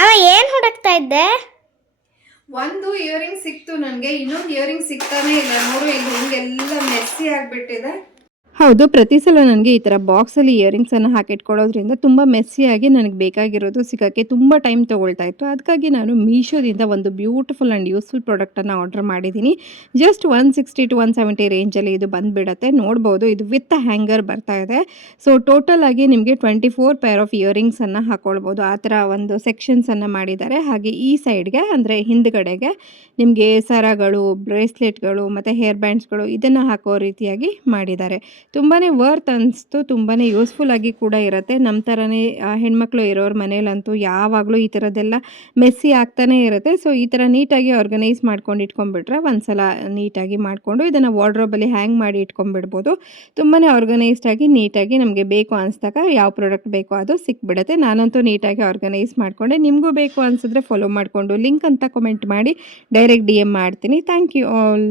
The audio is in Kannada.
ಅವ ಏನು ಹುಡುಕ್ತಾ ಇದ್ದೆ? ಒಂದು ಇಯರಿಂಗ್ ಸಿಕ್ತು ನನಗೆ, ಇನ್ನೊಂದು ಇಯರಿಂಗ್ ಸಿಗ್ತಾನೆ ಇಲ್ಲ. ನೋಡು ಇಲ್ಲಿ ಹಿಂಗೆಲ್ಲ ಮೆಸ್ಸಿ ಆಗಿಬಿಟ್ಟಿದೆ. ಹೌದು, ಪ್ರತಿ ಸಲ ನನಗೆ ಈ ಥರ ಬಾಕ್ಸಲ್ಲಿ ಇಯರಿಂಗ್ಸನ್ನು ಹಾಕಿಟ್ಕೊಳ್ಳೋದ್ರಿಂದ ತುಂಬ ಮೆಸ್ಸಿಯಾಗಿ ನನಗೆ ಬೇಕಾಗಿರೋದು ಸಿಗೋಕ್ಕೆ ತುಂಬ ಟೈಮ್ ತೊಗೊಳ್ತಾ ಇತ್ತು. ಅದಕ್ಕಾಗಿ ನಾನು ಮೀಶೋದಿಂದ ಒಂದು ಬ್ಯೂಟಿಫುಲ್ ಆ್ಯಂಡ್ ಯೂಸ್ಫುಲ್ ಪ್ರಾಡಕ್ಟನ್ನು ಆರ್ಡರ್ ಮಾಡಿದ್ದೀನಿ. ಜಸ್ಟ್ 160 to 170 ರೇಂಜಲ್ಲಿ ಇದು ಬಂದುಬಿಡುತ್ತೆ. ನೋಡ್ಬೋದು, ಇದು ವಿತ್ ಹ್ಯಾಂಗರ್ ಬರ್ತಾ ಇದೆ. ಸೊ ಟೋಟಲ್ ಆಗಿ ನಿಮಗೆ 24 ಪೇರ್ ಆಫ್ ಇಯರಿಂಗ್ಸನ್ನು ಹಾಕ್ಕೊಳ್ಬೋದು. ಆ ಥರ ಒಂದು ಸೆಕ್ಷನ್ಸನ್ನು ಮಾಡಿದ್ದಾರೆ. ಹಾಗೆ ಈ ಸೈಡ್ಗೆ ಅಂದರೆ ಹಿಂದ್ಗಡೆಗೆ ನಿಮಗೆ ಸರಗಳು, ಬ್ರೇಸ್ಲೆಟ್ಗಳು ಮತ್ತು ಹೇರ್ ಬ್ಯಾಂಡ್ಸ್ಗಳು ಇದನ್ನು ಹಾಕೋ ರೀತಿಯಾಗಿ ಮಾಡಿದ್ದಾರೆ. ತುಂಬಾ ವರ್ತ್ ಅನಿಸ್ತು, ತುಂಬಾ ಯೂಸ್ಫುಲ್ ಆಗಿ ಕೂಡ ಇರುತ್ತೆ. ನಮ್ಮ ಥರನೇ ಹೆಣ್ಮಕ್ಳು ಇರೋರ ಮನೇಲಂತೂ ಯಾವಾಗಲೂ ಈ ಥರದ್ದೆಲ್ಲ ಮೆಸ್ಸಿ ಆಗ್ತಾನೇ ಇರುತ್ತೆ. ಸೊ ಈ ಥರ ನೀಟಾಗಿ ಆರ್ಗನೈಸ್ ಮಾಡ್ಕೊಂಡು ಇಟ್ಕೊಂಡ್ಬಿಟ್ರೆ ಒಂದ್ಸಲ ನೀಟಾಗಿ ಮಾಡಿಕೊಂಡು ಇದನ್ನು ವಾರ್ಡ್ರೋಬಲ್ಲಿ ಹ್ಯಾಂಗ್ ಮಾಡಿ ಇಟ್ಕೊಂಡ್ಬಿಡ್ಬೋದು. ತುಂಬಾ ಆರ್ಗನೈಸ್ಡ್ ಆಗಿ ನೀಟಾಗಿ ನಮಗೆ ಬೇಕು ಅನಿಸ್ದಾಗ ಯಾವ ಪ್ರಾಡಕ್ಟ್ ಬೇಕೋ ಅದು ಸಿಕ್ಬಿಡುತ್ತೆ. ನಾನಂತೂ ನೀಟಾಗಿ ಆರ್ಗನೈಸ್ ಮಾಡಿಕೊಂಡೆ. ನಿಮಗೂ ಬೇಕು ಅನಿಸಿದ್ರೆ ಫಾಲೋ ಮಾಡಿಕೊಂಡು ಲಿಂಕ್ ಅಂತ ಕಮೆಂಟ್ ಮಾಡಿ, ಡೈರೆಕ್ಟ್ DM ಮಾಡ್ತೀನಿ. Thank you all.